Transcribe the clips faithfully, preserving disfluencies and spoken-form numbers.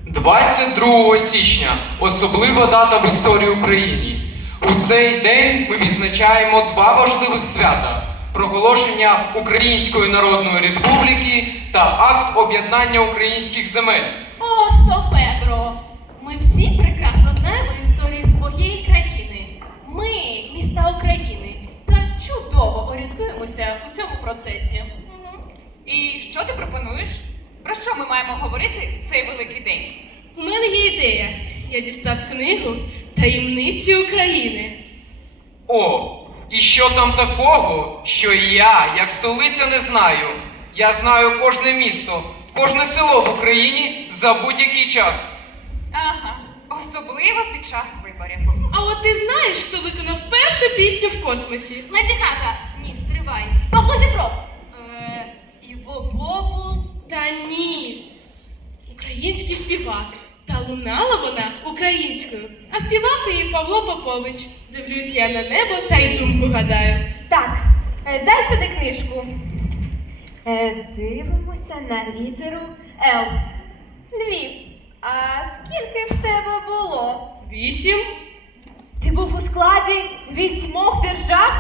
двадцять другого січня – особлива дата в історії України. У цей день ми відзначаємо два важливих свята – проголошення Української Народної Республіки та акт об'єднання українських земель. О, стоп, Педро! Ми всі прекрасно знаємо історію своєї країни. Ми – міста України, та чудово орієнтуємося у цьому процесі. І що ти пропонуєш? Про що ми маємо говорити в цей великий день? У мене є ідея. Я дістав книгу «Таємниці України». О, і що там такого, що і я, як столиця, не знаю. Я знаю кожне місто, кожне село в Україні за будь-який час. Ага, особливо під час виборів. А от ти знаєш, хто виконав першу пісню в космосі? Леді Гага! Ні, стривай. Павло Дібров! Е, Іво Бобул. Та ні. Український співак. Та лунала вона українською. А співав її Павло Попович. Дивлюсь я на небо та й думку гадаю. Так, е, дай сюди книжку. Е, дивимося на літеру Л. Львів, а скільки в тебе було? Вісім. Ти був у складі вісьмох держав?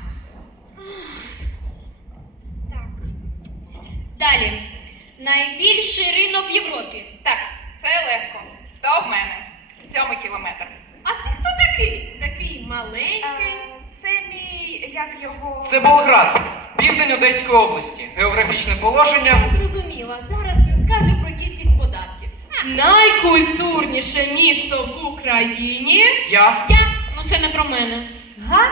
Так. Далі. Найбільший ринок в Європі. Так, це легко. То в мене. Сьомий кілометр. А ти хто такий? Такий маленький. Е, Це мій, як його... Це Болград, південь Одеської області. Географічне положення. Я зрозуміла. Зараз він скаже про кількість податків. Найкультурніше місто в Україні. Я. Я? Ну це не про мене. Га?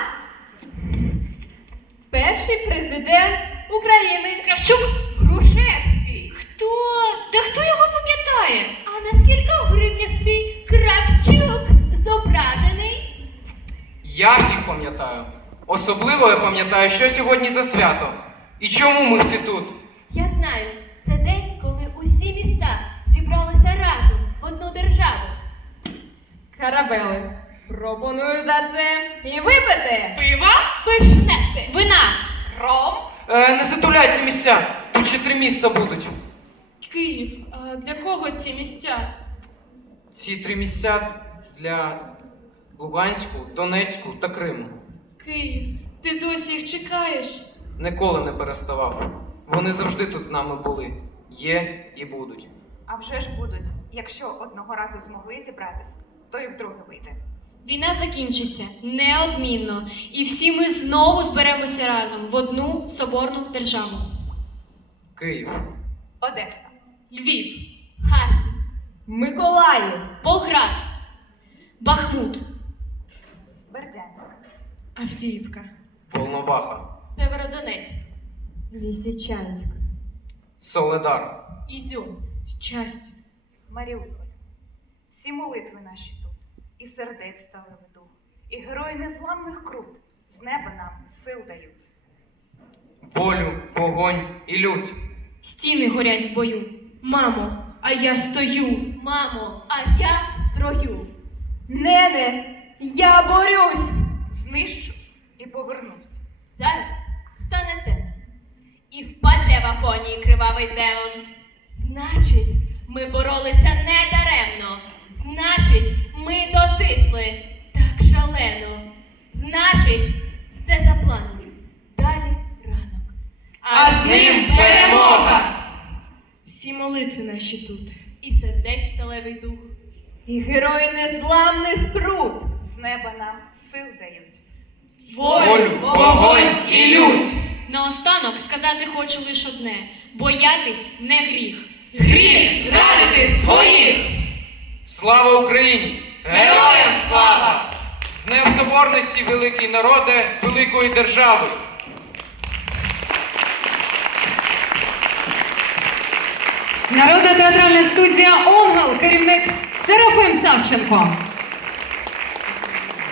Перший президент України. Кравчук. Грушевський. Хто? Та хто його пам'ятає? А на скільки в гривнях твій Кравчук зображений? Я всіх пам'ятаю. Особливо я пам'ятаю, що сьогодні за свято. І чому ми всі тут. Я знаю, це день, коли усі міста зібралися разом в одну державу. Карабели, пропоную за це і випити. Пива? Вишневки. Вина. Ром? Е, не затуляй ці місця. Тут ще три міста будуть. Київ. А для кого ці місця? Ці три місця для Луганську, Донецьку та Криму. Київ. Ти досі їх чекаєш? Ніколи не переставав. Вони завжди тут з нами були. Є і будуть. А вже ж будуть. Якщо одного разу змогли зібратись, то і вдруге вийде. Війна закінчиться неодмінно, і всі ми знову зберемося разом в одну соборну державу. Київ. Одеса. Львів. Харків. Миколаїв. Болград, Бахмут, Бердянськ. Авдіївка. Волноваха. Северодонецьк. Лисичанськ. Соледар. Ізюм. Щастя. Маріуполь. Всі молитви наші тут. І сердець сталевий дух. І герої незламних крут з неба нам сил дають. Волю, вогонь і лють. стіни горять в бою. Мамо, а я стою. Мамо, а я в строю. Нене, я борюсь. Знищу і повернусь. Зараз стане темно. І впаде в агонії кривавий демон. Значить, ми боролися не даремно. Значить, ми дотисли так шалено. Значить, все за планом. Далі ранок. А з ним перемога! Всі молитви наші тут. І сердець сталевий дух. І герої незламних крут. З неба нам сил дають. Волю, вогонь і лють. Наостанок сказати хочу лише одне: боятись не гріх. Гріх зрадити своїх! Слава Україні! Героям слава! З Днем Соборності, великий народе, великої держави! Народна театральна студія «Онгел», керівник Серафим Савченко.